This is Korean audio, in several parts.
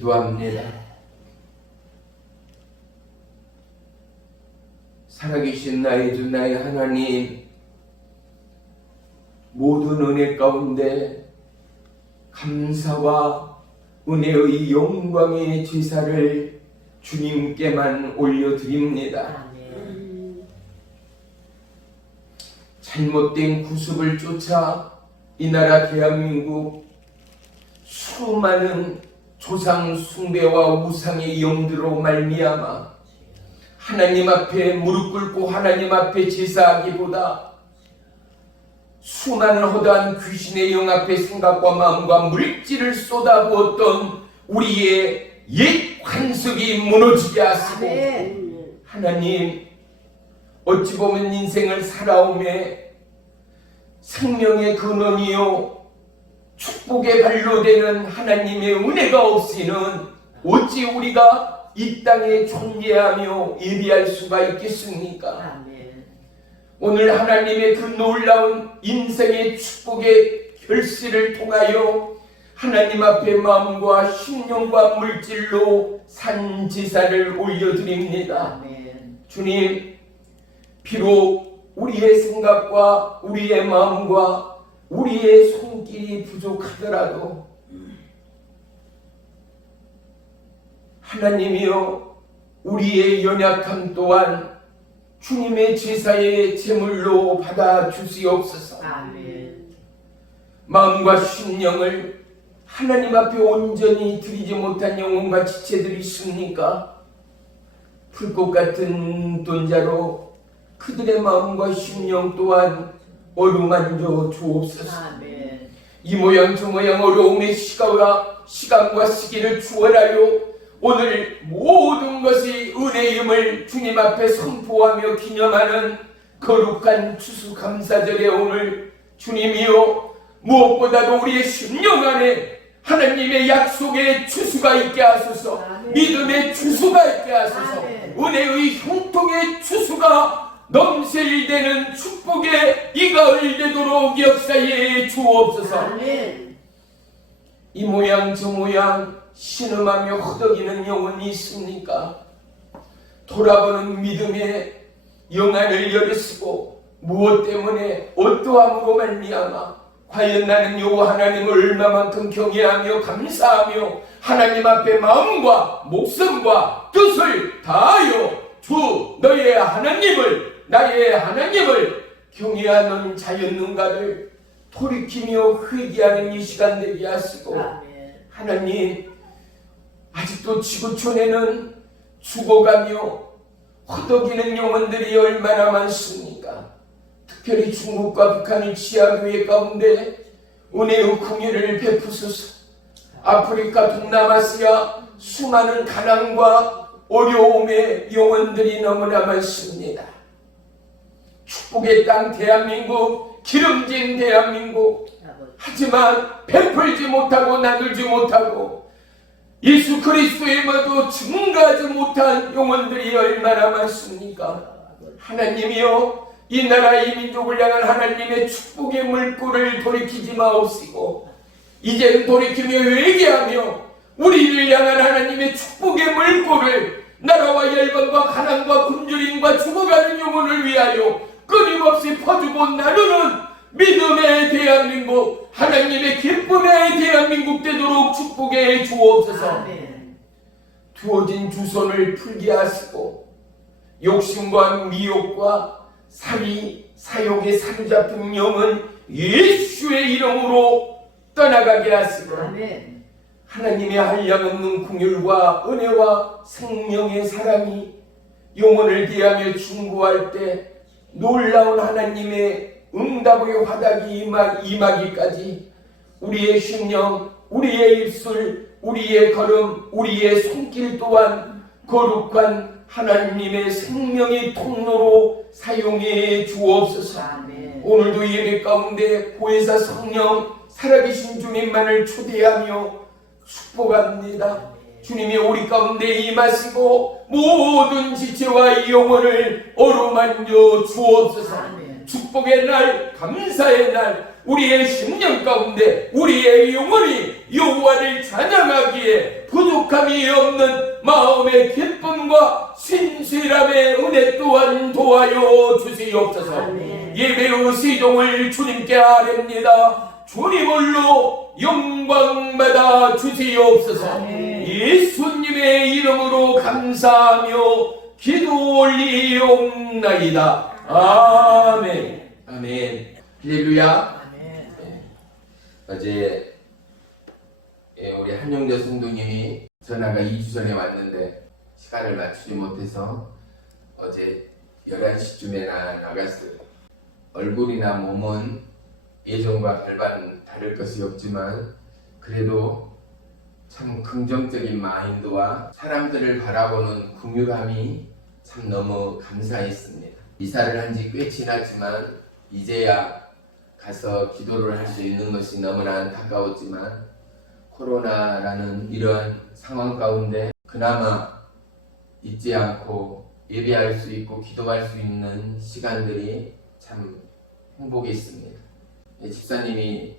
기도합니다. 살아계신 나의 주 나의 하나님, 모든 은혜 가운데 감사와 은혜의 영광의 제사를 주님께만 올려드립니다. 잘못된 구습을 쫓아 이 나라 대한민국 수많은 조상 숭배와 우상의 영들로 말미암아 하나님 앞에 무릎 꿇고 하나님 앞에 제사하기보다 수많은 허다한 귀신의 영 앞에 생각과 마음과 물질을 쏟아부었던 우리의 옛 관습이 무너지게 하시고, 하나님, 어찌 보면 인생을 살아오매 생명의 근원이요 축복의 발로 되는 하나님의 은혜가 없이는 어찌 우리가 이 땅에 존재하며 예비할 수가 있겠습니까? 오늘 하나님의 그 놀라운 인생의 축복의 결실을 통하여 하나님 앞에 마음과 심령과 물질로 산 제사를 올려드립니다. 주님, 비록 우리의 생각과 우리의 마음과 우리의 손길이 부족하더라도 하나님이여, 우리의 연약함 또한 주님의 제사의 제물로 받아주시옵소서. 마음과 심령을 하나님 앞에 온전히 드리지 못한 영혼과 지체들이 있습니까? 불꽃 같은 돈자로 그들의 마음과 심령 또한 어루만져 주옵소서. 이 모양 저 모양 어려움의 시간과 시기를 추월하여 오늘 모든 것이 은혜임을 주님 앞에 선포하며 기념하는 거룩한 추수감사절에 오늘 주님이여, 무엇보다도 우리의 심령 안에 하나님의 약속의 추수가 있게 하소서. 믿음의 추수가 있게 하소서. 은혜의 형통의 추수가 넘실대는 축복의 이 가을 되도록 역사에 주옵소서. 이 모양 저 모양 신음하며 허덕이는 영혼이 있습니까? 돌아보는 믿음의 영안을 열으시고 무엇 때문에 어떠함으로 말미암아 과연 나는 여호와 하나님을 얼마만큼 경외하며 감사하며 하나님 앞에 마음과 목숨과 뜻을 다하여 주 너의 하나님을, 나의 하나님을 경외하는 자였는가를 돌이키며 회개하는 이 시간 되게 하시고, 하나님, 아직도 지구촌에는 죽어가며 허덕이는 영혼들이 얼마나 많습니까? 특별히 중국과 북한의 지하교회 가운데 은혜의 긍휼을 베푸소서. 아프리카, 동남아시아 수많은 가난과 어려움의 영혼들이 너무나 많습니다. 축복의 땅 대한민국, 기름진 대한민국, 하지만 베풀지 못하고 나누지 못하고 예수 그리스도의 모두 증가하지 못한 영혼들이 얼마나 많습니까? 하나님이여, 이 나라 이 민족을 향한 하나님의 축복의 물꼬를 돌이키지 마옵시고 이제는 돌이키며 회개하며 우리를 향한 하나님의 축복의 물꼬를 나라와 열방과 가난과 굶주림과 죽어가는 영혼을 위하여 끊임없이 퍼주고 나누는 믿음의 대한민국, 하나님의 기쁨의 대한민국 되도록 축복해 주옵소서. 두어진 주선을 풀게 하시고 욕심과 미혹과 사욕에 사로잡힌 영은 예수의 이름으로 떠나가게 하시고 하나님의 한량없는 긍휼과 은혜와 생명의 사랑이 영혼을 대하며 중보할 때 놀라운 하나님의 응답의 화답이 임하기까지 우리의 심령, 우리의 입술, 우리의 걸음, 우리의 손길 또한 거룩한 하나님의 생명의 통로로 사용해 주옵소서. 아멘. 오늘도 예배 가운데 보혜사 성령 살아계신 주님만을 초대하며 축복합니다. 주님이 우리 가운데 임하시고 모든 지체와 영혼을 어루만져 주옵소서. 아멘. 축복의 날, 감사의 날, 우리의 심령 가운데 우리의 영혼이 여호와를 찬양하기에 부족함이 없는 마음의 기쁨과 신실함의 은혜 또한 도와여 주시옵소서. 아멘. 예배의 시종을 주님께 아뢰옵니다. 주님을로 영광받아 주시옵소서. 아멘. 예수님의 이름으로 감사하며 기도 올리옵나이다. 아멘. 아멘. 할렐루야. 아멘. 어제 우리 한영대 성도님이 전화가 2주 전에 왔는데 시간을 맞추지 못해서 어제 11시쯤에 나갔어요. 얼굴이나 몸은 예전과 별반 다를 것이 없지만 그래도 참 긍정적인 마인드와 사람들을 바라보는 긍휼함이 참 너무 감사했습니다. 이사를 한 지 꽤 지났지만 이제야 가서 기도를 할 수 있는 것이 너무나 안타까웠지만 코로나라는 이러한 상황 가운데 그나마 잊지 않고 예배할 수 있고 기도할 수 있는 시간들이 참 행복했습니다. 집사님이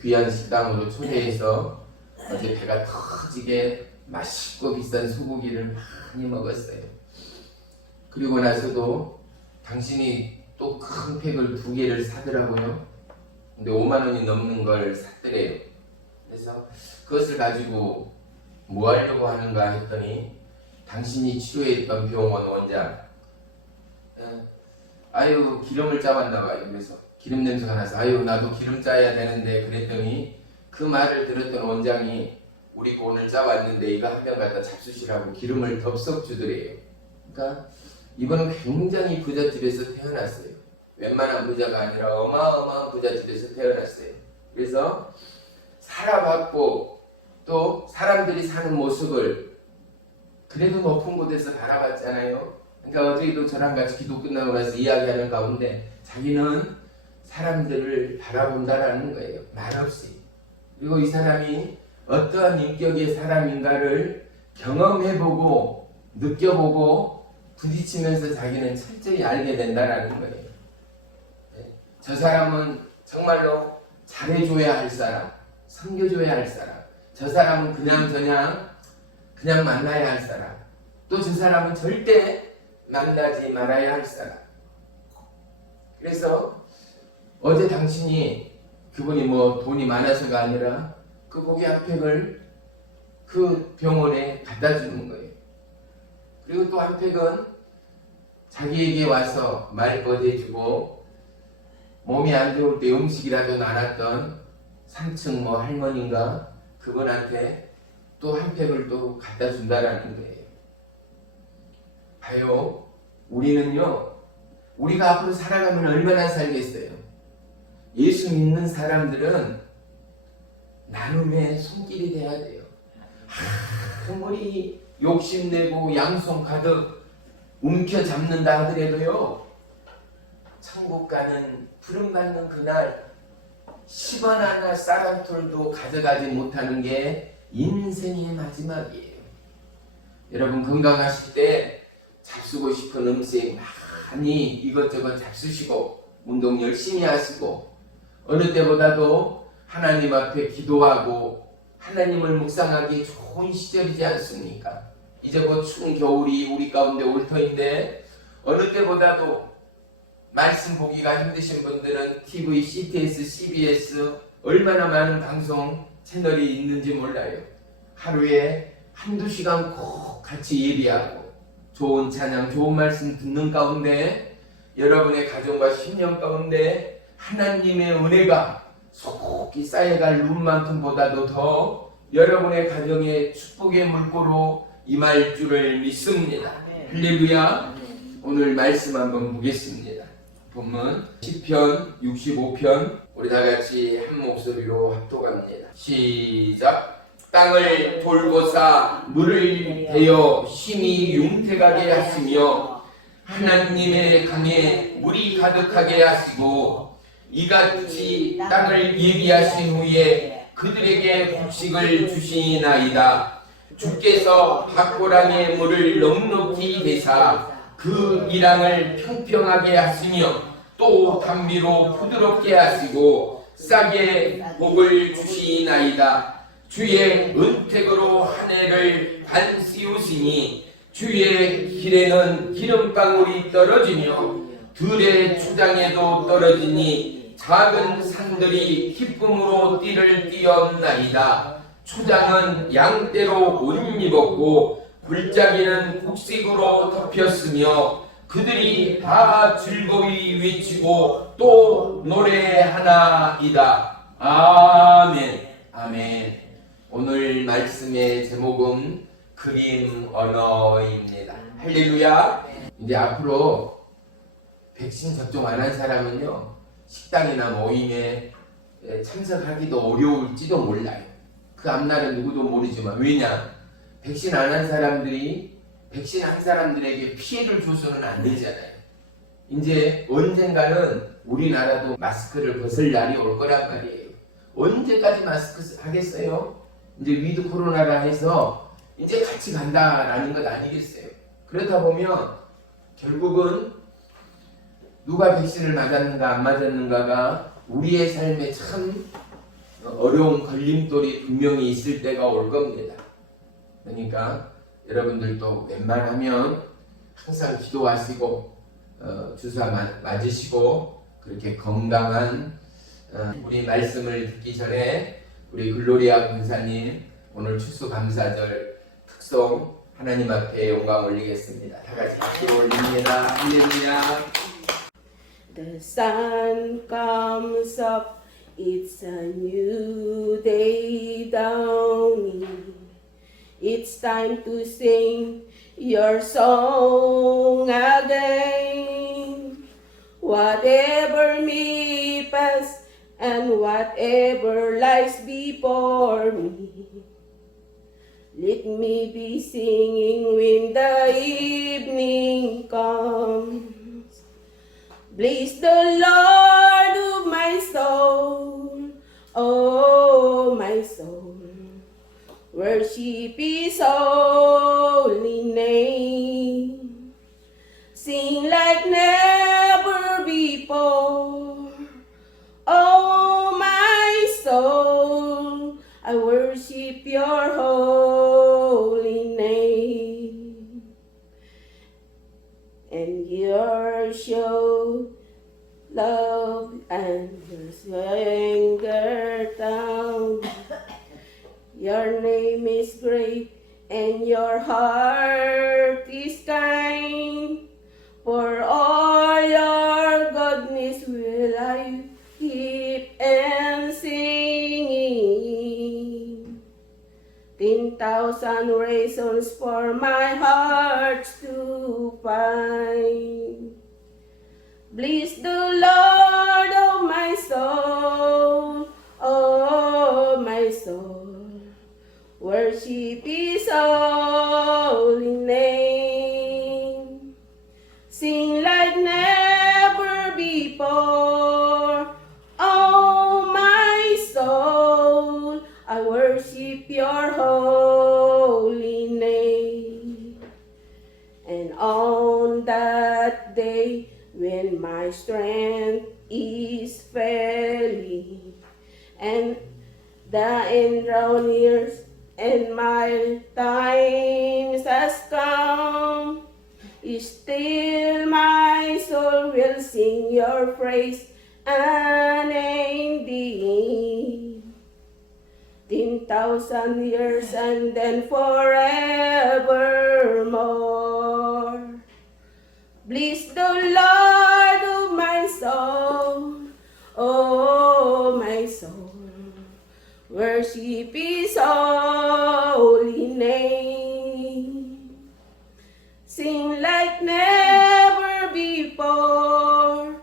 귀한 식당으로 초대해서 어제 배가 터지게 맛있고 비싼 소고기를 많이 먹었어요. 그리고 나서도 당신이 또 큰 팩을 2개를 사더라고요. 근데 5만 원이 넘는 걸 샀더래요. 그래서 그것을 가지고 뭐 하려고 하는가 했더니 당신이 치료했던 병원 원장 아유 기름을 짜봤나 봐요. 그래서 기름 냄새가 나서 아유 나도 기름 짜야 되는데 그랬더니 그 말을 들었던 원장이 우리 거 오늘 짜왔는데 이거 한 병 갖다 잡수시라고 기름을 덥석 주더래요. 그러니까 이분은 굉장히 부잣집에서 태어났어요. 웬만한 부자가 아니라 어마어마한 부잣집에서 태어났어요. 그래서 살아봤고 또 사람들이 사는 모습을 그래도 높은 곳에서 바라봤잖아요. 그러니까 어제도 저랑 같이 기도 끝나고 나서 이야기하는 가운데 자기는 사람들을 바라본다라는 거예요. 말없이. 그리고 이 사람이 어떠한 인격의 사람인가를 경험해보고 느껴보고 부딪히면서 자기는 철저히 알게 된다라는 거예요. 저 사람은 정말로 잘해줘야 할 사람, 섬겨줘야 할 사람, 저 사람은 그냥 만나야 할 사람, 또 저 사람은 절대 만나지 말아야 할 사람. 그래서 어제 당신이 그분이 뭐 돈이 많아서가 아니라 그 고기 한 팩을 그 병원에 갖다 주는 거예요. 그리고 또 한 팩은 자기에게 와서 말벗 해주고 몸이 안 좋을 때 음식이라도 나눴던 3층 뭐 할머니인가 그분한테 또 한 팩을 또 갖다 준다라는 거예요. 봐요. 우리는요, 우리가 앞으로 살아가면 얼마나 살겠어요? 예수 믿는 사람들은 나눔의 손길이 돼야 돼요. 아무리 욕심내고 양손 가득 움켜잡는다 하더라도요, 천국 가는 부름받는 그날 10원 하나 쌀 한 톨도 가져가지 못하는 게 인생의 마지막이에요. 여러분 건강하실 때 잡수고 싶은 음식 많이 이것저것 잡수시고 운동 열심히 하시고 어느 때보다도 하나님 앞에 기도하고 하나님을 묵상하기 좋은 시절이지 않습니까? 이제 곧 추운 겨울이 우리 가운데 올 터인데 어느 때보다도 말씀 보기가 힘드신 분들은 TV, CTS, CBS 얼마나 많은 방송 채널이 있는지 몰라요. 하루에 한두 시간 꼭 같이 예배하고 좋은 찬양, 좋은 말씀 듣는 가운데 여러분의 가정과 심령 가운데 하나님의 은혜가 속히 쌓여갈 눈만큼보다도 더 여러분의 가정에 축복의 물꼬로 임할 줄을 믿습니다. 할렐루야. 오늘 말씀 한번 보겠습니다. 본문 시편 65편 우리 다 같이 한 목소리로 합독합니다. 시작. 땅을 돌보사 물을 대어 심히 융택하게 하시며 하나님의 강에 물이 가득하게 하시고 이같이 땅을 예비하신 후에 그들에게 곡식을 주시나이다. 주께서 밭고랑의 물을 넉넉히 대사 그 이랑을 평평하게 하시며 또 담비로 부드럽게 하시고 싹에 복을 주시나이다. 주의 은택으로 한 해를 반씌우시니 주의 길에는 기름방울이 떨어지며 들의 주장에도 떨어지니 작은 산들이 기쁨으로 띠를 띄었나이다. 초장은 양떼로 옷 입었고 골짜기는 곡식으로 덮였으며 그들이 다 즐거이 외치고 또 노래하나이다. 아멘. 아멘. 오늘 말씀의 제목은 그림 언어입니다. 할렐루야. 이제 앞으로 백신 접종 안 한 사람은요 식당이나 모임에 참석하기도 어려울지도 몰라요. 그 앞날은 누구도 모르지만 왜냐? 백신 안 한 사람들이 백신 한 사람들에게 피해를 줘서는 안 되잖아요. 이제 언젠가는 우리나라도 마스크를 벗을 날이 올 거란 말이에요. 언제까지 마스크 하겠어요? 이제 위드 코로나라 해서 이제 같이 간다라는 것 아니겠어요? 그렇다 보면 결국은 누가 백신을 맞았는가 안 맞았는가가 우리의 삶에 참 어려운 걸림돌이 분명히 있을 때가 올 겁니다. 그러니까 여러분들도 웬만하면 항상 기도하시고 주사 맞으시고 그렇게 건강한 우리 말씀을 듣기 전에 우리 글로리아 권사님 오늘 추수감사절 특송 하나님 앞에 영광 올리겠습니다. 다 같이 박수 올립니다. 할렐루야. The sun comes up, it's a new day dawning. It's time to sing your song again. Whatever may pass and whatever lies before me, let me be singing when the evening comes. Bless the Lord, of my soul, oh my soul. Worship His holy name. Sing like never before, oh my soul. I worship Your holy name. And Your show love and Your anger down. Your name is great and Your heart is kind. For all Your goodness will I keep and singing. 10,000 reasons for my heart to find. Bless the Lord, oh my soul, oh my soul. Worship His holy name. Sing like never before, oh my soul. I worship Your holy name. And on that day when my strength is failing and the end draw near and my time has come, still my soul will sing Your praise unending. 10,000 years and then forevermore. Bless the Lord, oh my soul, oh my soul. Worship His holy name. Sing like never before,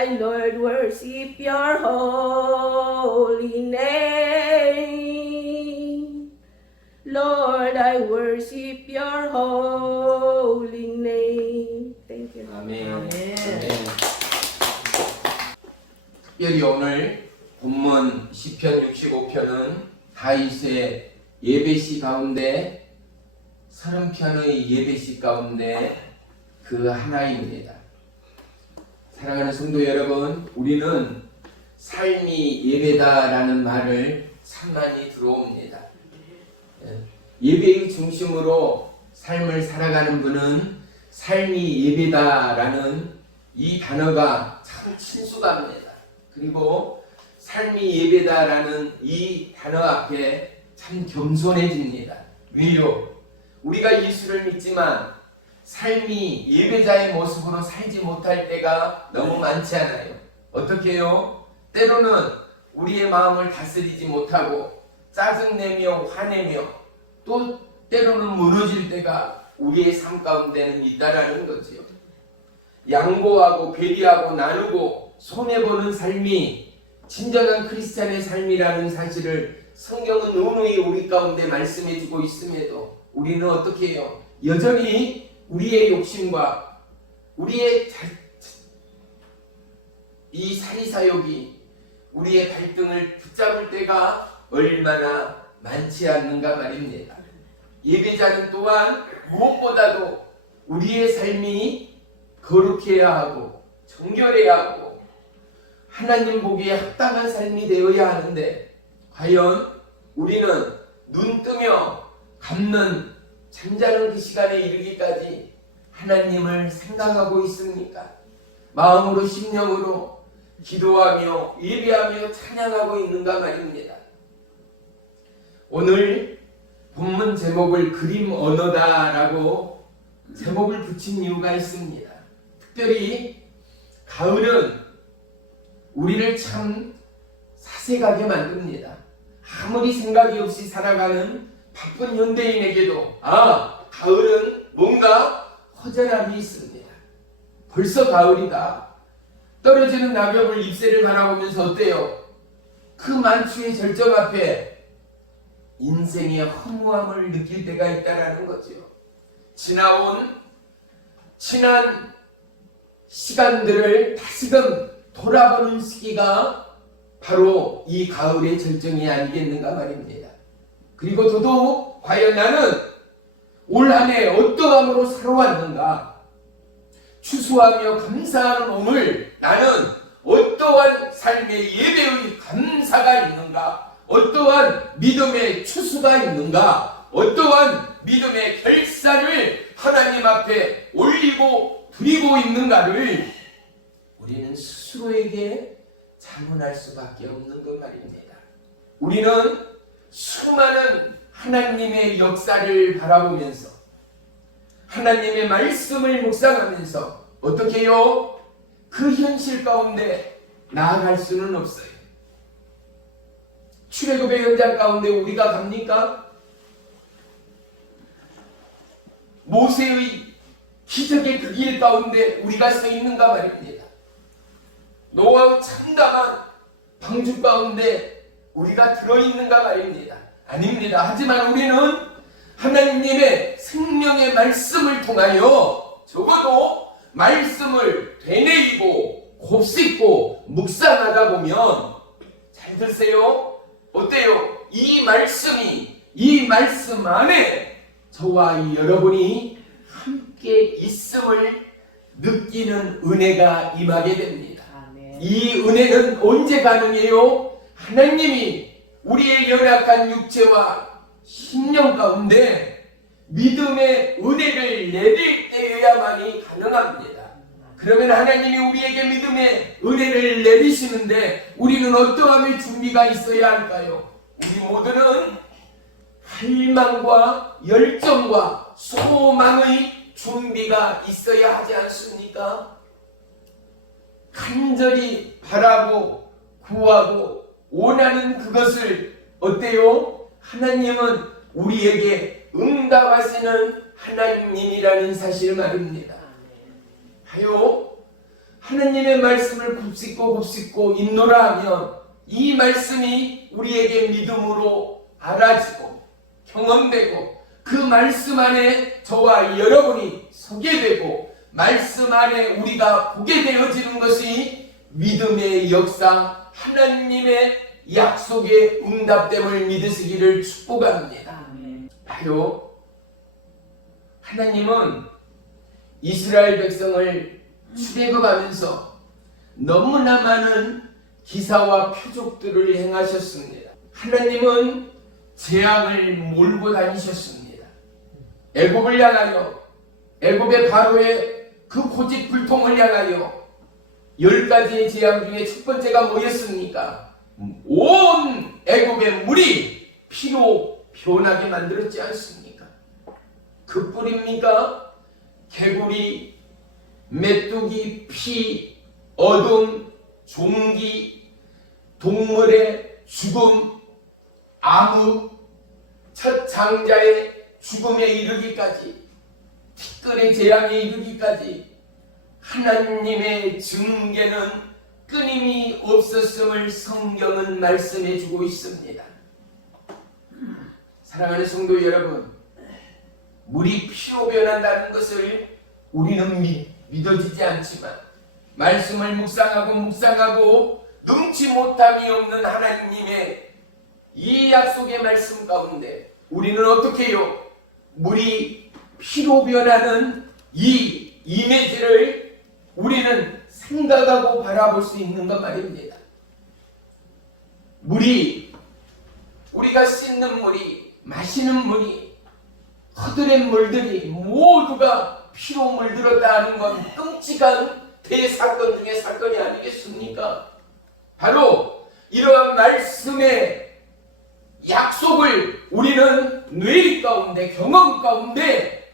I, Lord, worship your holy name. Lord, I worship your holy name. Thank you. 아멘. 아멘. 특별히 오늘 본문 시편 65편은 다윗의 예배시 가운데 30편의 예배시 가운데 그 하나입니다. 사랑하는 성도 여러분, 우리는 삶이 예배다라는 말을 참 많이 들어옵니다. 예배의 중심으로 삶을 살아가는 분은 삶이 예배다라는 이 단어가 참 친숙합니다. 그리고 삶이 예배다라는 이 단어 앞에 참 겸손해집니다. 왜요? 우리가 예수를 믿지만 삶이 예배자의 모습으로 살지 못할 때가 너무 많지 않아요? 어떻게 해요? 때로는 우리의 마음을 다스리지 못하고 짜증내며 화내며 또 때로는 무너질 때가 우리의 삶 가운데는 있다라는 거지요. 양보하고 배려하고 나누고 손해보는 삶이 진정한 크리스찬의 삶이라는 사실을 성경은 누누이 우리 가운데 말씀해주고 있음에도 우리는 어떻게 해요? 여전히 우리의 욕심과 우리의 이 사리사욕이 우리의 갈등을 붙잡을 때가 얼마나 많지 않는가 말입니다. 예배자는 또한 무엇보다도 우리의 삶이 거룩해야 하고 정결해야 하고 하나님 보기에 합당한 삶이 되어야 하는데 과연 우리는 눈 뜨며 감는 잠자는 그 시간에 이르기까지 하나님을 생각하고 있습니까? 마음으로 심령으로 기도하며 예배하며 찬양하고 있는가 말입니다. 오늘 본문 제목을 그림 언어다라고 제목을 붙인 이유가 있습니다. 특별히 가을은 우리를 참 사색하게 만듭니다. 아무리 생각이 없이 살아가는 바쁜 현대인에게도 가을은 뭔가 허전함이 있습니다. 벌써 가을이다. 떨어지는 낙엽을 잎새를 바라보면서 어때요? 그 만추의 절정 앞에 인생의 허무함을 느낄 때가 있다라는 거죠. 지난 시간들을 다시금 돌아보는 시기가 바로 이 가을의 절정이 아니겠는가 말입니다. 그리고 더더욱 과연 나는 올 한 해 어떠함으로 살아왔는가? 추수하며 감사하는 오늘 나는 어떠한 삶의 예배의 감사가 있는가? 어떠한 믿음의 추수가 있는가? 어떠한 믿음의 결산을 하나님 앞에 올리고 드리고 있는가를 우리는 스스로에게 자문할 수밖에 없는 것 말입니다. 우리는 수많은 하나님의 역사를 바라보면서 하나님의 말씀을 묵상하면서 어떻게 해요? 그 현실 가운데 나아갈 수는 없어요. 출애굽의 현장 가운데 우리가 갑니까? 모세의 기적의 그 길 가운데 우리가 서 있는가 말입니다. 노아의 참담한 방주 가운데 우리가 들어있는가 말입니다. 아닙니다. 하지만 우리는 하나님의 생명의 말씀을 통하여 적어도 말씀을 되뇌이고 곱씹고 묵상하다 보면 잘 들으세요. 어때요? 이 말씀 안에 저와 여러분이 함께 있음을 느끼는 은혜가 임하게 됩니다. 아멘. 이 은혜는 언제 가능해요? 하나님이 우리의 연약한 육체와 심령 가운데 믿음의 은혜를 내릴 때여야만이 가능합니다. 그러면 하나님이 우리에게 믿음의 은혜를 내리시는데 우리는 어떠함의 준비가 있어야 할까요? 우리 모두는 갈망과 열정과 소망의 준비가 있어야 하지 않습니까? 간절히 바라고 구하고 원하는 그것을 어때요? 하나님은 우리에게 응답하시는 하나님이라는 사실 말입니다. 하요 하나님의 말씀을 곱씹고 읽노라 하면 이 말씀이 우리에게 믿음으로 알아지고 경험되고 그 말씀 안에 저와 여러분이 서게 되고 말씀 안에 우리가 보게 되어지는 것이 믿음의 역사, 하나님의 약속의 응답됨을 믿으시기를 축복합니다. 바로 하나님은 이스라엘 백성을 출애굽하면서 너무나 많은 기사와 표적들을 행하셨습니다. 하나님은 재앙을 몰고 다니셨습니다. 애굽을 향하여, 애굽의 바로의 그 고집불통을 향하여 10가지의 재앙 중에 첫 번째가 뭐였습니까? 온 애굽의 물이 피로 변하게 만들었지 않습니까? 그 뿔입니까? 개구리, 메뚜기, 피, 어둠, 종기, 동물의 죽음, 암흑, 첫 장자의 죽음에 이르기까지, 티끌의 재앙에 이르기까지 하나님의 증개는 끊임이 없었음을 성경은 말씀해 주고 있습니다. 사랑하는 성도 여러분, 물이 피로 변한다는 것을 우리는 믿어지지 않지만 말씀을 묵상하고 능치 못함이 없는 하나님의 이 약속의 말씀 가운데 우리는 어떻게 해요? 물이 피로 변하는 이 이미지를 우리는 생각하고 바라볼 수 있는 것 말입니다. 물이, 우리가 씻는 물이, 마시는 물이, 허들의 물들이 모두가 피로 물들었다 하는 건 끔찍한 대사건 중의 사건이 아니겠습니까? 바로 이러한 말씀의 약속을 우리는 뇌리 가운데, 경험 가운데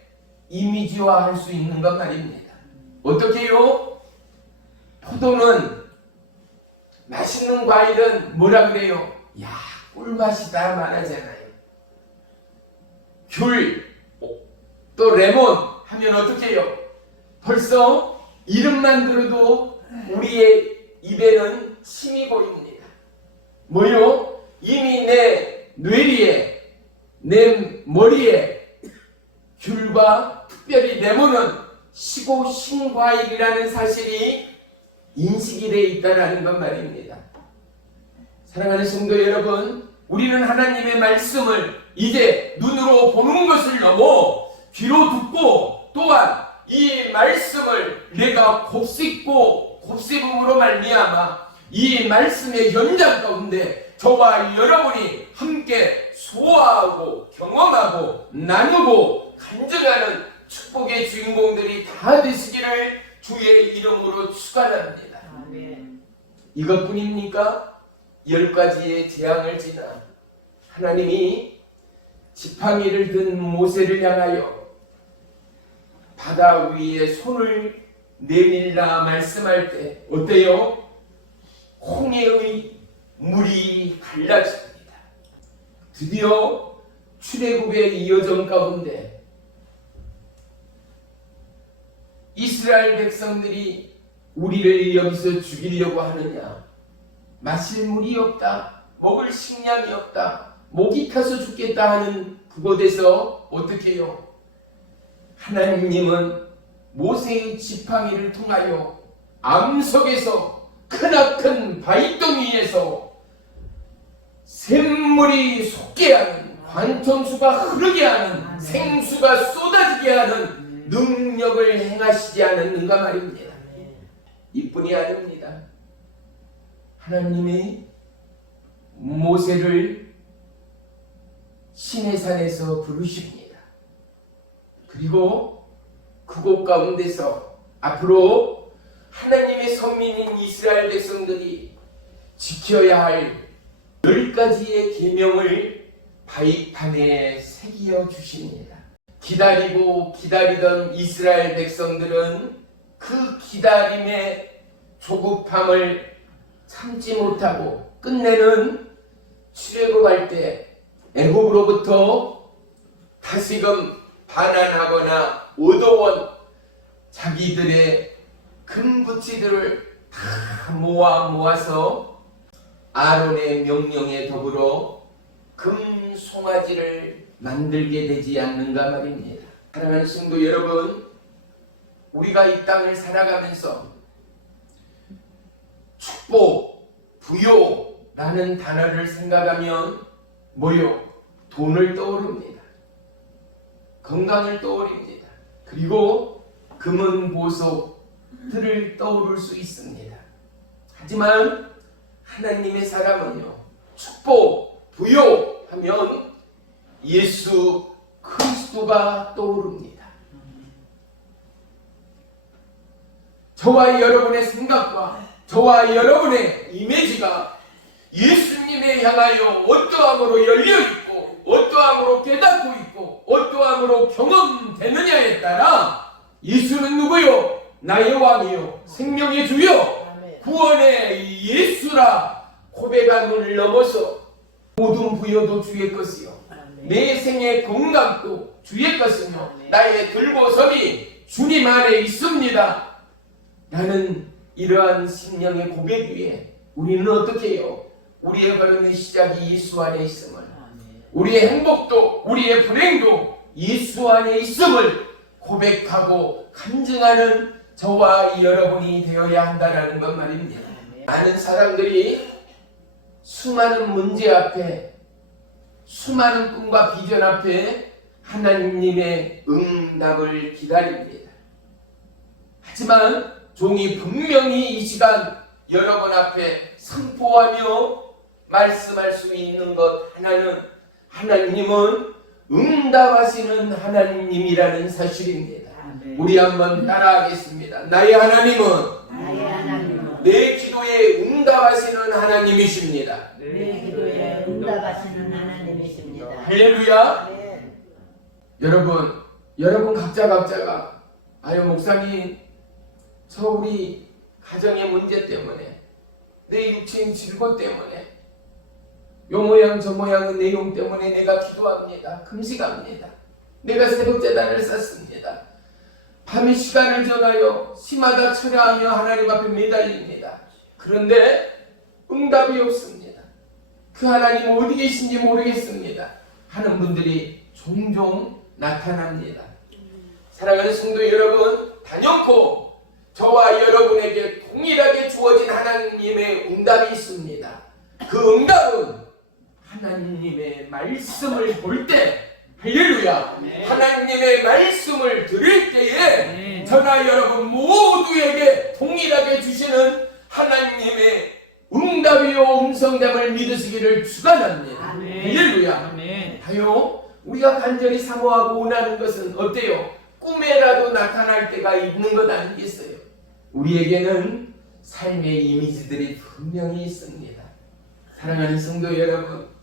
이미지화할 수 있는 것 말입니다. 어떻게 해요? 포도는, 맛있는 과일은 뭐라 그래요? 야, 꿀맛이 다 말하잖아요. 귤, 또 레몬 하면 어떻게 해요? 벌써 이름만 들어도 우리의 입에는 침이 고입니다. 뭐요? 이미 내 뇌리에, 내 머리에 귤과 특별히 레몬은 시고 신과일이라는 사실이 인식이 되어 있다는 것 말입니다. 사랑하는 성도 여러분, 우리는 하나님의 말씀을 이제 눈으로 보는 것을 넘어 귀로 듣고 또한 이 말씀을 내가 곱씹음으로 말미암아 이 말씀의 현장 가운데 저와 여러분이 함께 소화하고 경험하고 나누고 간증하는 축복의 주인공들이 다 되시기를 주의 이름으로 축원합니다. 이것뿐입니까? 10가지의 재앙을 지나 하나님이 지팡이를 든 모세를 향하여 바다 위에 손을 내밀라 말씀할 때 어때요? 홍해의 물이 갈라집니다. 드디어 출애굽의 이 여정 가운데 이스라엘 백성들이 우리를 여기서 죽이려고 하느냐, 마실 물이 없다, 먹을 식량이 없다, 목이 타서 죽겠다 하는 그곳에서 어떻게 해요? 하나님은 모세의 지팡이를 통하여 암석에서 크나큰 바위덩이에서 샘물이 솟게 하는, 관통수가 흐르게 하는, 생수가 쏟아지게 하는 능력을 행하시지 않았는가 말입니다. 이뿐이 아닙니다. 하나님이 모세를 시내산에서 부르십니다. 그리고 그곳 가운데서 앞으로 하나님의 선민인 이스라엘 백성들이 지켜야 할 10가지의 계명을 바위판에 새겨 주십니다. 기다리고 기다리던 이스라엘 백성들은 그 기다림의 조급함을 참지 못하고 끝내는 출애굽할 때 애굽으로부터 다시금 반환하거나 얻어온 자기들의 금붙이들을 다 모아서 아론의 명령에 더불어 금 송아지를 만들게 되지 않는가 말입니다. 사랑하는 성도 여러분, 우리가 이 땅을 살아가면서 축복, 부요라는 단어를 생각하면 뭐요? 돈을 떠오릅니다. 건강을 떠올립니다. 그리고 금은 보석들을 떠오를 수 있습니다. 하지만 하나님의 사람은요, 축복, 부요 하면 예수 그리스도가 떠오릅니다. 저와 여러분의 생각과 저와 여러분의 이미지가 예수님에 향하여 어떠함으로 열려있고 어떠함으로 깨닫고 있고 어떠함으로 경험되느냐에 따라 예수는 누구요? 나의 왕이요 생명의 주요 구원의 예수라 고백함을 넘어서 모든 부여도 주의 것이요 내 생의 건강도 주의 것이며 나의 들보섬이 주님 안에 있습니다 라는 이러한 신령의 고백 위에 우리는 어떻게 해요? 우리의 걸음의 시작이 예수 안에 있음을, 우리의 행복도 우리의 불행도 예수 안에 있음을 고백하고 간증하는 저와 여러분이 되어야 한다는 것 말입니다. 많은 사람들이 수많은 문제 앞에, 수많은 꿈과 비전 앞에 하나님의 응답을 기다립니다. 하지만 종이 분명히 이 시간 여러분 앞에 선포하며 말씀할 수 있는 것 하나는 하나님은 응답하시는 하나님이라는 사실입니다. 우리 한번 따라하겠습니다. 나의 하나님은 내 기도에 응답하시는 하나님이십니다. 내 기도에 응답하시는 하나님이십니다. 할렐루야. 여러분 각자가 아유 목사님 저 우리 가정의 문제 때문에 내 육체인 질고 때문에 요 모양 저 모양의 내용 때문에 내가 기도합니다. 금식합니다. 내가 새벽제단을 쌓습니다. 밤에 시간을 정하여 시마다 철야하며 하나님 앞에 매달립니다. 그런데 응답이 없습니다. 그 하나님 어디 계신지 모르겠습니다 하는 분들이 종종 나타납니다. 사랑하는 성도 여러분, 단연코 저와 여러분에게 동일하게 주어진 하나님의 응답이 있습니다. 그 응답은 하나님의 말씀을 볼 때, 할렐루야, 하나님의 말씀을 들을 때에 저나 여러분 모두에게 동일하게 주시는 하나님의 응답이요 음성됨을 믿으시기를 축원합니다. 할렐루야. 하요 우리가 간절히 사모하고 원하는 것은 어때요? 꿈에라도 나타날 때가 있는 것 아니겠어요? 우리에게는 삶의 이미지들이 분명히 있습니다. 사랑하는 성도 여러분,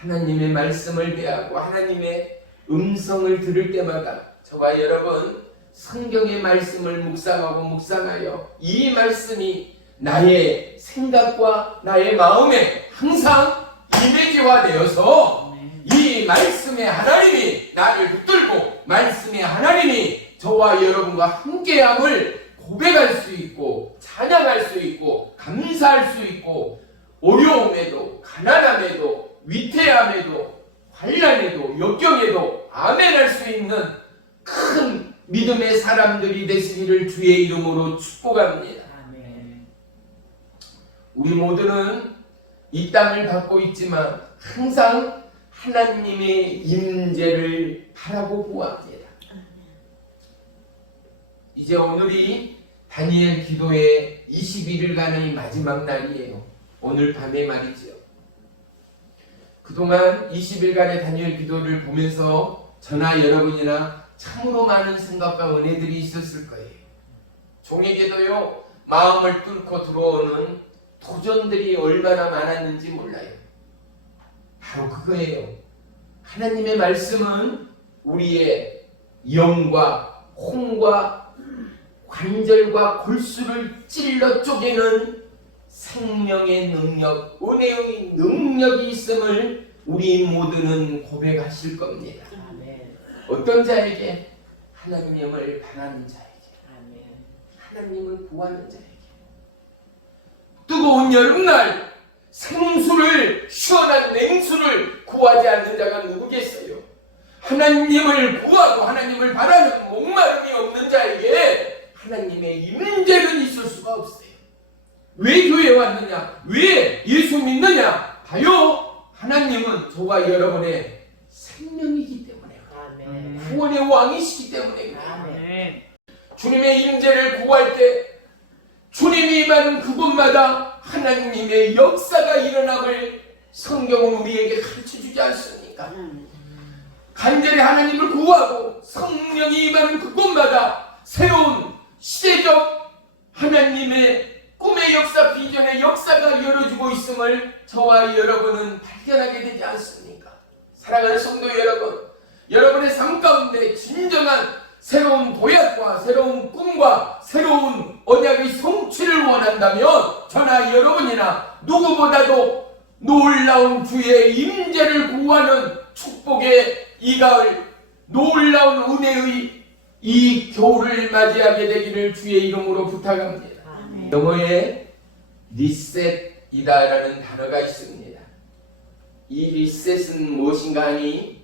하나님의 말씀을 대하고 하나님의 음성을 들을 때마다 저와 여러분 성경의 말씀을 묵상하여 이 말씀이 나의 생각과 나의 마음에 항상 이미지화되어서 이 말씀의 하나님이 나를 붙들고 말씀의 하나님이 저와 여러분과 함께함을 고백할 수 있고 찬양할 수 있고 감사할 수 있고 어려움에도 가난함에도 위태함에도 환난에도 역경에도 아멘할 수 있는 큰 믿음의 사람들이 되시기를 주의 이름으로 축복합니다. 우리 모두는 이 땅을 받고 있지만 항상 하나님의 임재를 바라고 구합니다. 이제 오늘이 다니엘 기도의 21일간의 마지막 날이에요. 오늘 밤에 말이죠. 그동안 20일간의 다니엘 기도를 보면서 저나 여러분이나 참으로 많은 생각과 은혜들이 있었을 거예요. 종에게도요 마음을 뚫고 들어오는 도전들이 얼마나 많았는지 몰라요. 바로 그거예요. 하나님의 말씀은 우리의 영과 혼과 관절과 골수를 찔러 쪼개는 생명의 능력, 은혜의 능력이 있음을 우리 모두는 고백하실 겁니다. 어떤 자에게? 하나님을 바라는 자에게, 하나님을 구하는 자에게. 뜨거운 여름날 생수를, 시원한 냉수를 구하지 않는 자가 누구겠어요? 하나님을 구하고 하나님을 바라는 목마름이 없는 자에게 하나님의 임재는 있을 수가 없어요. 왜 교회에 왔느냐? 왜 예수 믿느냐? 봐요. 하나님은 저와 여러분의 생명이기 때문에, 아멘. 구원의 왕이시기 때문에. 아멘. 주님의 임재를 구할 때 주님이 임하는 그곳마다 하나님의 역사가 일어남을 성경은 우리에게 가르쳐주지 않습니까? 간절히 하나님을 구하고 성령이 임하는 그곳마다 새로운 시대적 하나님의 꿈의 역사, 비전의 역사가 열어지고 있음을 저와 여러분은 발견하게 되지 않습니까? 사랑하는 성도 여러분, 여러분의 삶 가운데 진정한 새로운 도약과 새로운 꿈과 새로운 언약의 성취를 원한다면 저나 여러분이나 누구보다도 놀라운 주의 임재를 구하는 축복의 이 가을, 놀라운 은혜의 이 겨울을 맞이하게 되기를 주의 이름으로 부탁합니다. 아멘. 영어에 리셋이다라는 단어가 있습니다. 이 리셋은 무엇인가 하니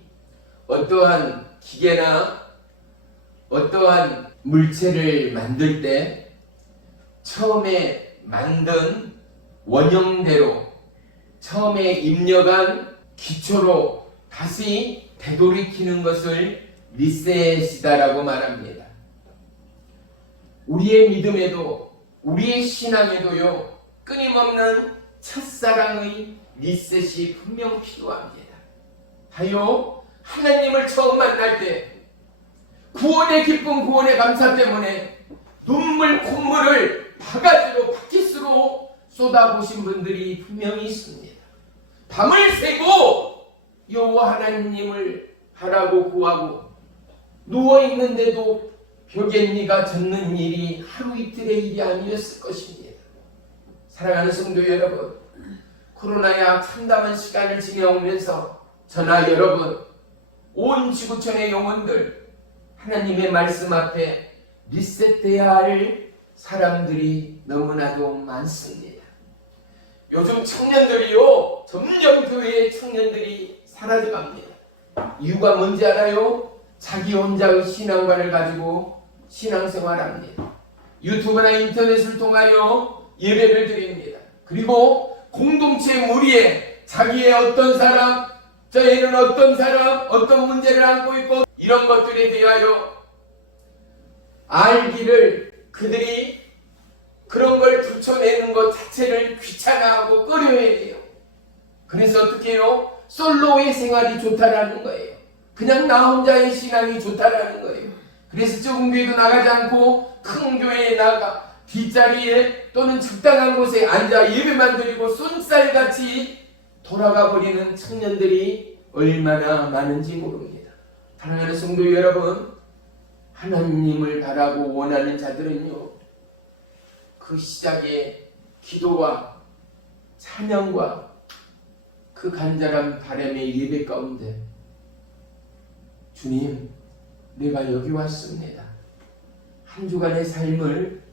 어떠한 기계나 어떠한 물체를 만들 때 처음에 만든 원형대로 처음에 입력한 기초로 다시 되돌이키는 것을 리셋이다라고 말합니다. 우리의 믿음에도 우리의 신앙에도요 끊임없는 첫사랑의 리셋이 분명 필요합니다. 하요 하나님을 처음 만날 때 구원의 기쁨, 구원의 감사 때문에 눈물, 콧물을 바가지로 바퀴스로 쏟아보신 분들이 분명히 있습니다. 밤을 새고 여호와 하나님을 하라고 구하고 누워있는데도 벽에 젖는 일이 하루 이틀의 일이 아니었을 것입니다. 사랑하는 성도 여러분, 코로나야 참담한 시간을 지내오면서 저나 여러분, 온 지구촌의 영혼들 하나님의 말씀 앞에 리셋돼야 할 사람들이 너무나도 많습니다. 요즘 청년들이요 점점 교회의 청년들이 사라져갑니다. 이유가 뭔지 알아요? 자기 혼자의 신앙관을 가지고 신앙생활합니다. 유튜브나 인터넷을 통하여 예배를 드립니다. 그리고 공동체 무리에 자기의 어떤 사람, 저희는 어떤 사람, 어떤 문제를 안고 있고 이런 것들에 대하여 알기를 그들이 그런 걸 들춰내는 것 자체를 귀찮아하고 꺼려해야 돼요. 그래서 어떻게 해요? 솔로의 생활이 좋다라는 거예요. 그냥 나 혼자의 신앙이 좋다라는 거예요. 그래서 적은 교회도 나가지 않고 큰 교회에 나가 뒷자리에 또는 적당한 곳에 앉아 예배만 드리고 쏜쌀같이 돌아가 버리는 청년들이 얼마나 많은지 모릅니다. 사랑하는 성도 여러분, 하나님을 바라고 원하는 자들은요 그 시작의 기도와 찬양과 그 간절한 바람의 예배 가운데 주님, 내가 여기 왔습니다. 한 주간의 삶을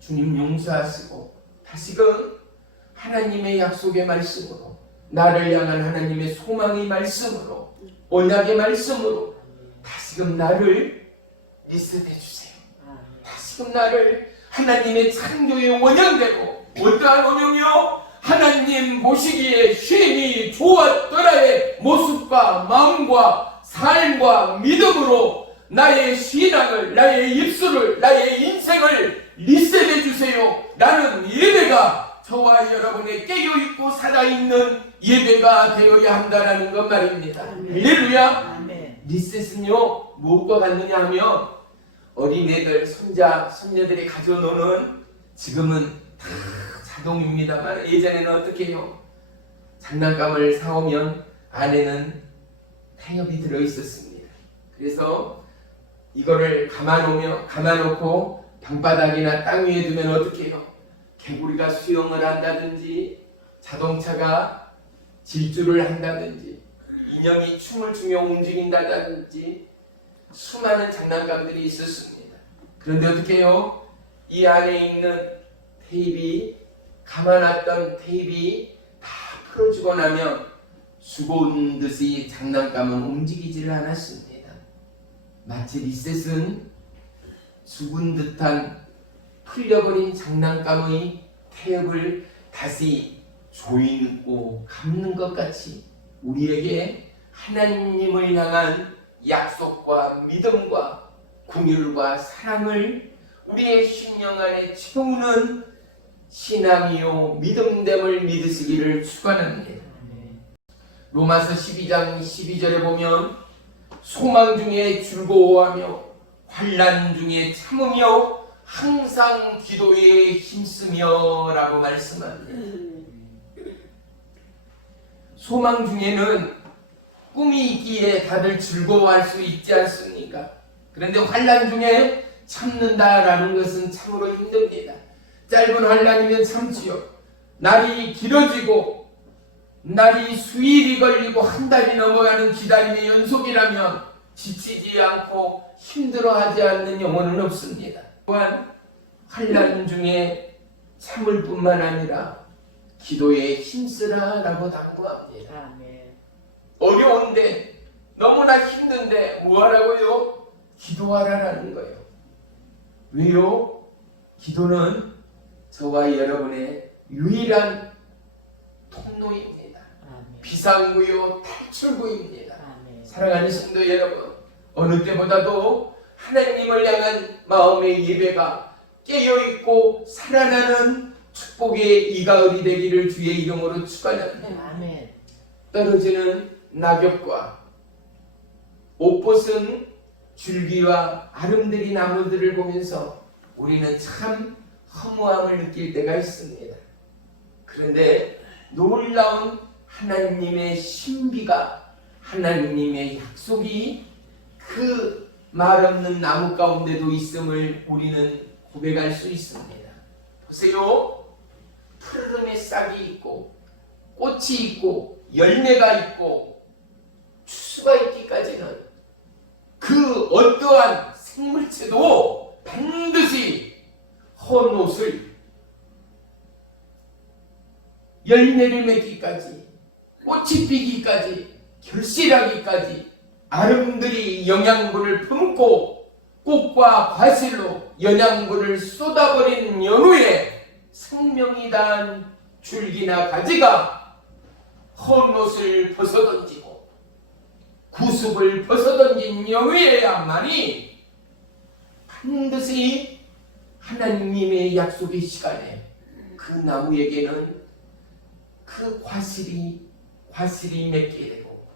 주님 용서하시고 다시금 하나님의 약속의 말씀으로 나를 향한 하나님의 소망의 말씀으로 언약의 말씀으로 다시금 나를 리셋해 주세요. 다시금 나를 하나님의 창조의 원형대로 어떠한 원형이요? 하나님 보시기에 쉼이 좋았더라의 모습과 마음과 삶과 믿음으로 나의 신앙을, 나의 입술을, 나의 인생을 리셋해 주세요. 나는 예배가 저와 여러분의 깨어있고 살아있는 예배가 되어야 한다는 것 말입니다. 할렐루야. 리셋은요 무엇과 같느냐 하면 어린애들, 손자, 손녀들이 가져노는 지금은 다 자동입니다만 예전에는 어떻게 해요? 장난감을 사오면 안에는 타협이 들어있었습니다. 그래서 이거를 감아놓고 방바닥이나 땅 위에 두면 어떻게 해요? 개구리가 수영을 한다든지 자동차가 질주를 한다든지 인형이 춤을 추며 움직인다든지 수많은 장난감들이 있었습니다. 그런데 어떻게 해요? 이 안에 있는 테이프, 감아놨던 테이프 다 풀어주고 나면 죽은 듯이 장난감은 움직이지를 않았습니다. 마치 리셋은 죽은 듯한 풀려버린 장난감의 태엽을 다시 조이고 감는 것 같이 우리에게 하나님을 향한 약속과 믿음과 긍휼과 사랑을 우리의 심령 안에 채우는 신앙이요 믿음됨을 믿으시기를 축원합니다. 로마서 12장 12절에 보면 소망 중에 즐거워하며 환난 중에 참으며 항상 기도에 힘쓰며 라고 말씀합니다. 소망 중에는 꿈이 있기에 다들 즐거워할 수 있지 않습니까? 그런데 환난 중에 참는다라는 것은 참으로 힘듭니다. 짧은 환난이면 참지요. 날이 길어지고 날이 수일이 걸리고 한 달이 넘어가는 기다림의 연속이라면 지치지 않고 힘들어하지 않는 영혼은 없습니다. 또한 환난 중에 참을 뿐만 아니라 기도에 힘쓰라 라고 당부합니다. 어려운데 너무나 힘든데 뭐하라고요? 기도하라라는 거예요. 왜요? 기도는 저와 여러분의 유일한 통로입니다. 비상구요 탈출구입니다. 사랑하는 성도 여러분, 어느 때보다도 하나님을 향한 마음의 예배가 깨어있고 살아나는 축복의 이가을이 되기를 주의 이름으로 축원합니다. 떨어지는 낙엽과 옷벗은 줄기와 아름드리 나무들을 보면서 우리는 참 허무함을 느낄 때가 있습니다. 그런데 놀라운 하나님의 신비가, 하나님의 약속이 그 말없는 나무 가운데도 있음을 우리는 고백할 수 있습니다. 보세요. 푸르름의 싹이 있고 꽃이 있고 열매가 있고 추수가 있기까지는 그 어떠한 생물체도 반드시 헌 옷을 열매를 맺기까지 꽃이 피기까지 결실하기까지 아름드리 영양분을 품고 꽃과 과실로 영양분을 쏟아버린 연후에 생명이 닿은 줄기나 가지가 헌 옷을 벗어던지고 구습을 벗어던진 연후에야만이 반드시 하나님의 약속의 시간에 그 나무에게는 그 과실이 맺게 되고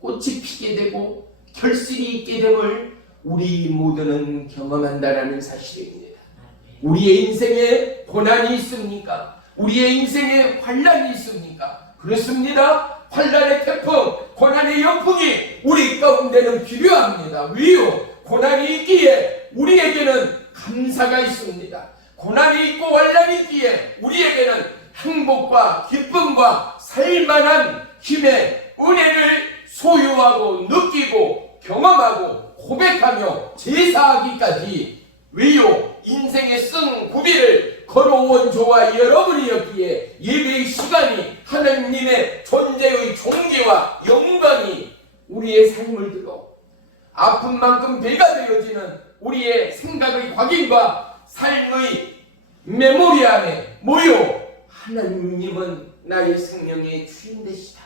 꽃이 피게 되고 결실이 있게 됨을 우리 모두는 경험한다라는 사실입니다. 우리의 인생에 고난이 있습니까? 우리의 인생에 환난이 있습니까? 그렇습니다. 환난의 태풍, 고난의 연풍이 우리 가운데는 필요합니다. 왜요? 고난이 있기에 우리에게는 감사가 있습니다. 고난이 있고 환난이 있기에 우리에게는 행복과 기쁨과 살만한 힘의 은혜를 소유하고 느끼고 경험하고 고백하며 제사하기까지 왜요? 인생의 쓴 구비를 걸어온 저와 여러분이었기에 예배의 시간이 하나님의 존재의 존귀와 영광이 우리의 삶을 들어 아픈 만큼 배가 되어지는 우리의 생각의 확인과 삶의 메모리 안에 모여 하나님은 나의 생명의 주인 되시다.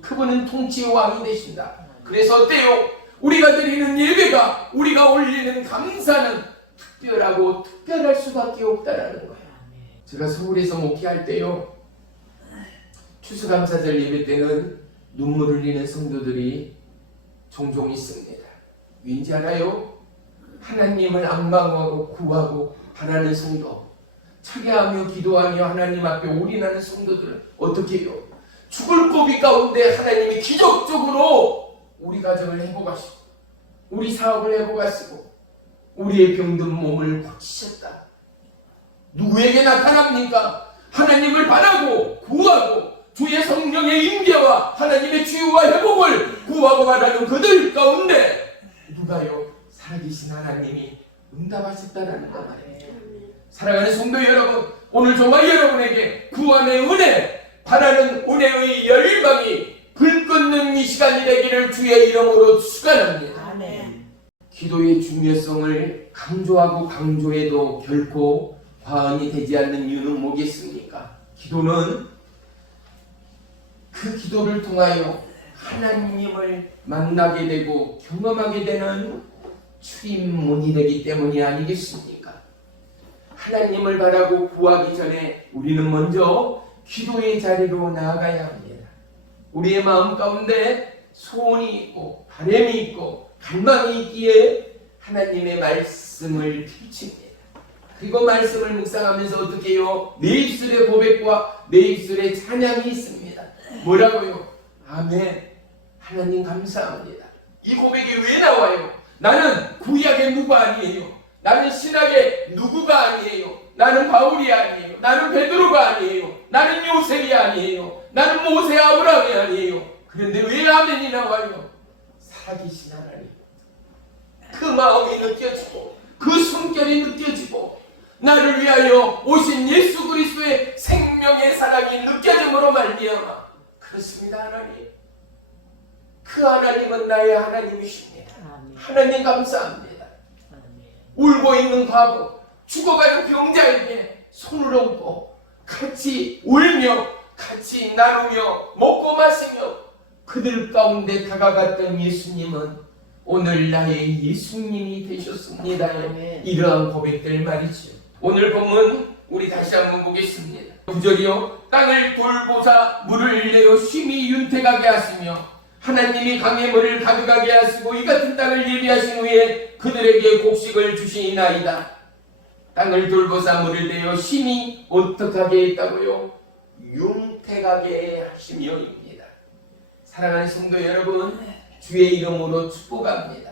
그분은 통치의 왕이 되신다. 그래서 어때요? 우리가 드리는 예배가, 우리가 올리는 감사는 특별하고 특별할 수밖에 없다라는 거예요. 제가 서울에서 목회할 때요, 추수감사절 예배 때는 눈물 흘리는 성도들이 종종 있습니다. 왠지 알아요? 하나님을 앙망하고 구하고 바라는 성도, 차게하며 기도하며 하나님 앞에 올인하는 성도들은 어떻게 해요? 죽을 고비 가운데 하나님이 기적적으로 우리 가정을 회복하시고 우리 사업을 회복하시고 우리의 병든 몸을 고치셨다. 누구에게 나타납니까? 하나님을 바라고 구하고 주의 성령의 임재와 하나님의 치유와 회복을 구하고 바라는 그들 가운데 누가요? 살아계신 하나님이 응답하셨다라는 거 말이에요. 사랑하는 성도 여러분, 오늘 정말 여러분에게 구원의 은혜, 바라는 은혜의 열망이 불끊는 이 시간이 되기를 주의 이름으로 축원합니다. 아멘. 기도의 중요성을 강조하고 강조해도 결코 과언이 되지 않는 이유는 뭐겠습니까? 기도는 그 기도를 통하여 하나님을 만나게 되고 경험하게 되는 출입문이 되기 때문이 아니겠습니까? 하나님을 바라고 구하기 전에 우리는 먼저 기도의 자리로 나아가야 합니다. 우리의 마음 가운데 소원이 있고 바람이 있고 갈망이 있기에 하나님의 말씀을 펼칩니다. 그리고 말씀을 묵상하면서 어떻게 해요? 내 입술의 고백과 내 입술의 찬양이 있습니다. 뭐라고요? 아멘. 하나님 감사합니다. 이 고백이 왜 나와요? 나는 구약의 누가 아니에요. 나는 신약의 누구가 아니에요. 나는 바울이 아니에요. 나는 베드로가 아니에요. 나는 요셉이 아니에요. 나는 모세 아브라함이 아니에요. 그런데 왜 아멘이 나와요? 살아계신 하나님. 그 마음이 느껴지고 그 숨결이 느껴지고 나를 위하여 오신 예수 그리스도의 생명의 사랑이 느껴짐으로 말미암아 그렇습니다. 하나님. 그 하나님은 나의 하나님이십니다. 아멘. 하나님 감사합니다. 아멘. 울고 있는 과부, 죽어가는 병자에게 손을 얹고 같이 울며 같이 나누며 먹고 마시며 그들 가운데 다가갔던 예수님은 오늘 나의 예수님이 되셨습니다. 아멘. 이러한 고백들 말이죠. 오늘 본문 우리 다시 한번 보겠습니다. 9절이요. 땅을 돌보사 물을 내어 쉼이 윤택하게 하시며 하나님이 강의 물을 가득하게 하시고 이 같은 땅을 예비하신 후에 그들에게 곡식을 주시나이다. 땅을 돌보사 물을 내어 쉼이 어떻게 하게 했다고요? 윤택하게 하시며입니다. 사랑하는 성도 여러분, 주의 이름으로 축복합니다.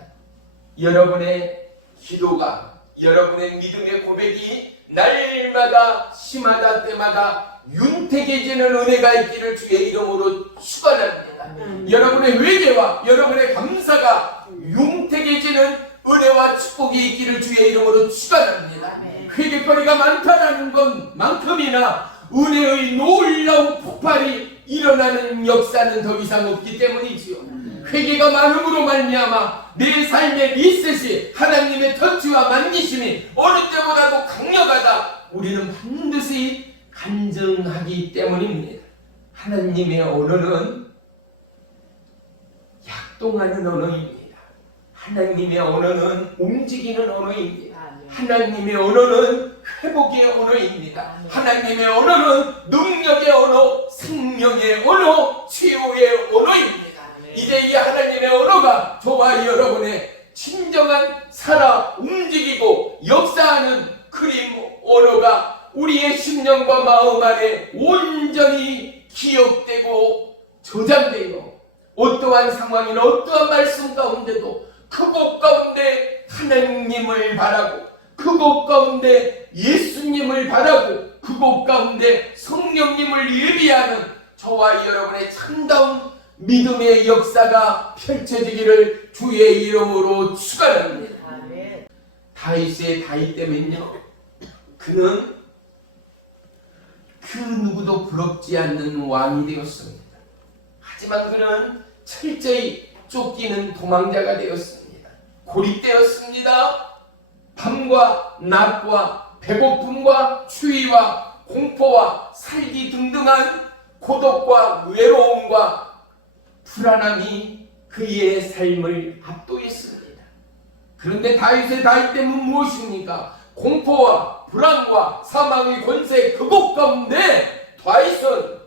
여러분의 기도가, 여러분의 믿음의 고백이 날마다 심하다 때마다 윤택해지는 은혜가 있기를 주의 이름으로 축원합니다. 여러분의 회개와 여러분의 감사가 윤택해지는 은혜와 축복이 있기를 주의 이름으로 축원합니다. 회개거리가 많다라는 것만큼이나 은혜의 놀라운 폭발이 일어나는 역사는 더 이상 없기 때문이지요. 회개가 많음으로 말미암아 내 삶의 리셋이 하나님의 터치와 만기심이 어느 때보다도 강력하다. 우리는 반드시 간증하기 때문입니다. 하나님의 언어는 약동하는 언어입니다. 하나님의 언어는 움직이는 언어입니다. 하나님의 언어는 회복의 언어입니다. 하나님의 언어는 능력의 언어, 생명의 언어, 치유의 언어입니다. 이제 이 하나님의 언어가 저와 여러분의 진정한 살아 움직이고 역사하는 그림 언어가 우리의 심령과 마음 안에 온전히 기억되고 저장되어 어떠한 상황이나 어떠한 말씀 가운데도 그곳 가운데 하나님을 바라고 그곳 가운데 예수님을 바라고 그곳 가운데 성령님을 예비하는 저와 여러분의 참다운 믿음의 역사가 펼쳐지기를 주의 이름으로 축원합니다. 다윗의 다윗 때문에요. 그는 그 누구도 부럽지 않는 왕이 되었습니다. 하지만 그는 철저히 쫓기는 도망자가 되었습니다. 고립되었습니다. 밤과 낮과 배고픔과 추위와 공포와 살기 등등한 고독과 외로움과 불안함이 그의 삶을 압도했습니다. 그런데 다윗의 다윗 때문은 무엇입니까? 공포와 불안과 사망의 권세 그곳 가운데 다윗은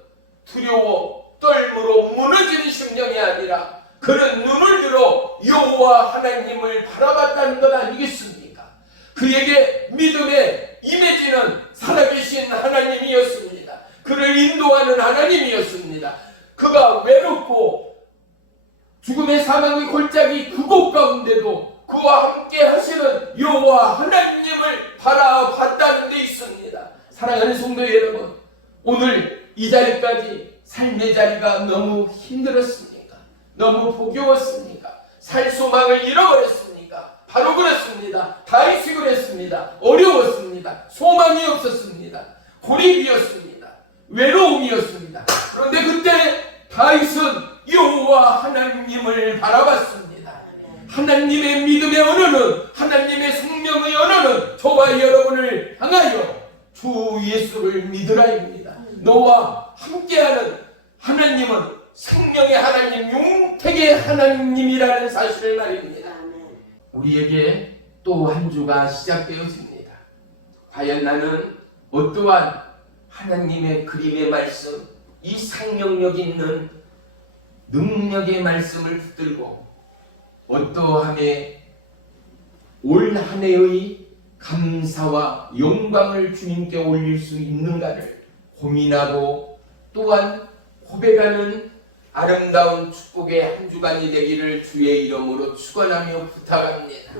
두려워 떨므로 무너지는 심령이 아니라 그는 눈을 들어 여호와 하나님을 바라봤다는 것 아니겠습니까? 그에게 믿음에 임해지는 살아계신 하나님이었습니다. 그를 인도하는 하나님이었습니다. 그가 외롭고 죽음의 사망의 골짜기 그곳 가운데도 그와 함께 하시는 여호와 하나님을 바라봤다는 데 있습니다. 사랑하는 성도 여러분, 오늘 이 자리까지 삶의 자리가 너무 힘들었습니까? 너무 포기웠습니까? 살 소망을 잃어버렸습니까? 바로 그렇습니다. 다윗이 그랬습니다. 어려웠습니다. 소망이 없었습니다. 고립이었습니다. 외로움이었습니다. 그런데 그때 다윗은 여호와 하나님을 바라봤습니다. 하나님의 믿음의 언어는, 하나님의 생명의 언어는 저와 여러분을 향하여 주 예수를 믿으라입니다. 너와 함께하는 하나님은 생명의 하나님, 용택의 하나님이라는 사실을 말입니다. 우리에게 또 한 주가 시작되었습니다. 과연 나는 어떠한 하나님의 그림의 말씀, 이 생명력 있는 능력의 말씀을 붙들고 어떠함에 올 한 해의 감사와 영광을 주님께 올릴 수 있는가를 고민하고 또한 고백하는 아름다운 축복의 한 주간이 되기를 주의 이름으로 축원하며 부탁합니다.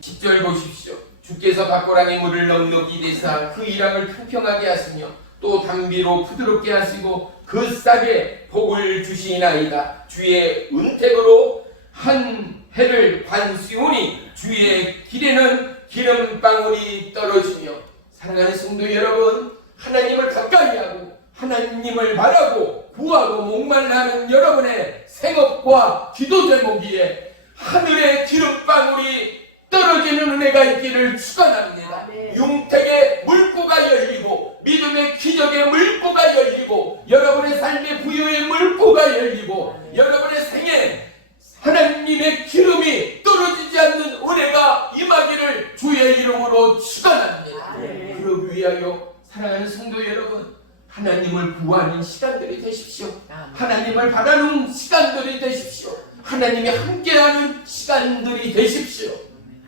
10절 보십시오. 주께서 밭고랑에 물을 넉넉히 대사 그 이랑을 평평하게 하시며 또 담비로 부드럽게 하시고 그 싹에 복을 주시나이다. 주의 은택으로 한 해를 관시오니 주의 길에는 기름방울이 떨어지며. 사랑하는 성도 여러분, 하나님을 가까이 하고 하나님을 바라고 구하고 목말라하는 여러분의 생업과 기도 제목이에 하늘의 기름방울이 떨어지는 은혜가 있기를 축원합니다. 용택의 물고가 열리고 믿음의 기적의 물고가 열리고 여러분의 삶의 부여의 물고가 열리고 여러분의 생에 하나님의 기름이 떨어지지 않는 은혜가 임하기를 주의 이름으로 축원합니다. 그러기 위하여 사랑하는 성도 여러분, 하나님을 구하는 시간들이 되십시오. 하나님을 바라는 시간들이 되십시오. 하나님이 함께하는 시간들이 되십시오.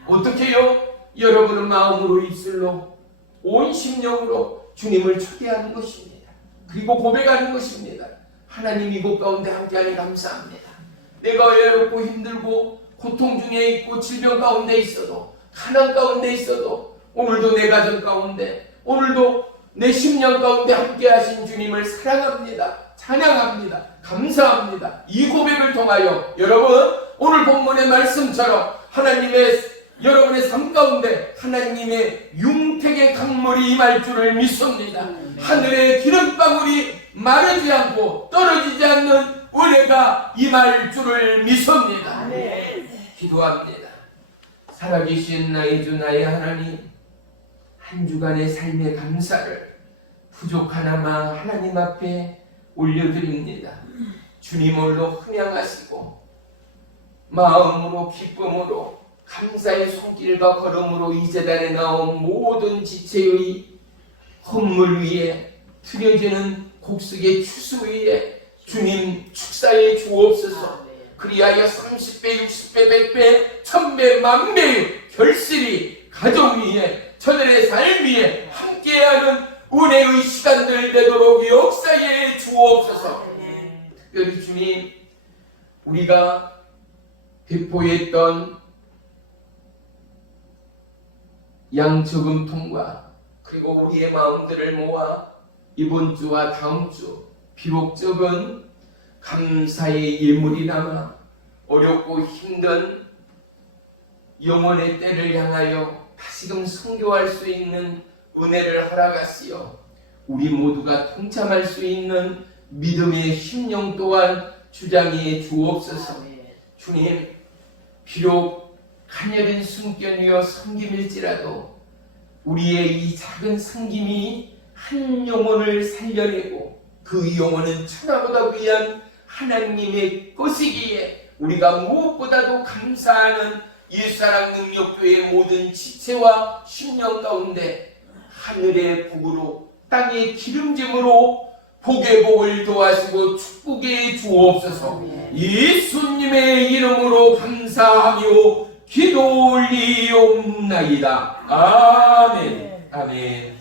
어떻게 해요? 여러분은 마음으로 입술로 온 심령으로 주님을 초대하는 것입니다. 그리고 고백하는 것입니다. 하나님 이곳 가운데 함께하니 감사합니다. 내가 외롭고 힘들고 고통 중에 있고 질병 가운데 있어도 가난 가운데 있어도 오늘도 내 가정 가운데 오늘도 내 심령 가운데 함께 하신 주님을 사랑합니다. 찬양합니다. 감사합니다. 이 고백을 통하여 여러분 오늘 본문의 말씀처럼 하나님의 여러분의 삶 가운데 하나님의 융택의 강물이 임할 줄을 믿습니다. 하늘의 기름방울이 마르지 않고 떨어지지 않는 은혜가 임할 줄을 믿습니다. 기도합니다. 살아계신 나의 주 나의 하나님, 한 주간의 삶의 감사를 부족하나마 하나님 앞에 올려드립니다. 주님 홀로 흥양하시고 마음으로 기쁨으로 감사의 손길과 걸음으로 이 재단에 나온 모든 지체의 헌물 위에 드려지는 곡식의 추수 위에 주님 축사해 주옵소서. 그리하여 30배, 60배, 100배, 1000배, 만배의 결실이 가정 위에 저들의 삶 위에 함께하는 은혜의 시간들 되도록 역사해 주옵소서. 특별히 주님, 우리가 배포했던 양저금통과 그리고 우리의 마음들을 모아 이번 주와 다음 주 비록 적은 감사의 예물이 남아 어렵고 힘든 영혼의 때를 향하여 다시금 선교할 수 있는 은혜를 허락하시어 우리 모두가 동참할 수 있는 믿음의 심령 또한 주장해 주옵소서. 주님, 비록 가녀린 숨결이여 섬김일지라도 우리의 이 작은 섬김이 한 영혼을 살려내고 그 영혼은 천하보다 귀한 하나님의 것이기에 우리가 무엇보다도 감사하는 옛사랑 능력교회의 모든 지체와 심령 가운데 하늘의 복으로 땅의 기름짐으로 복의 복을 도하시고 축복해 주옵소서. 예수님의 이름으로 감사하며 기도 올리옵나이다. 아멘. 아멘.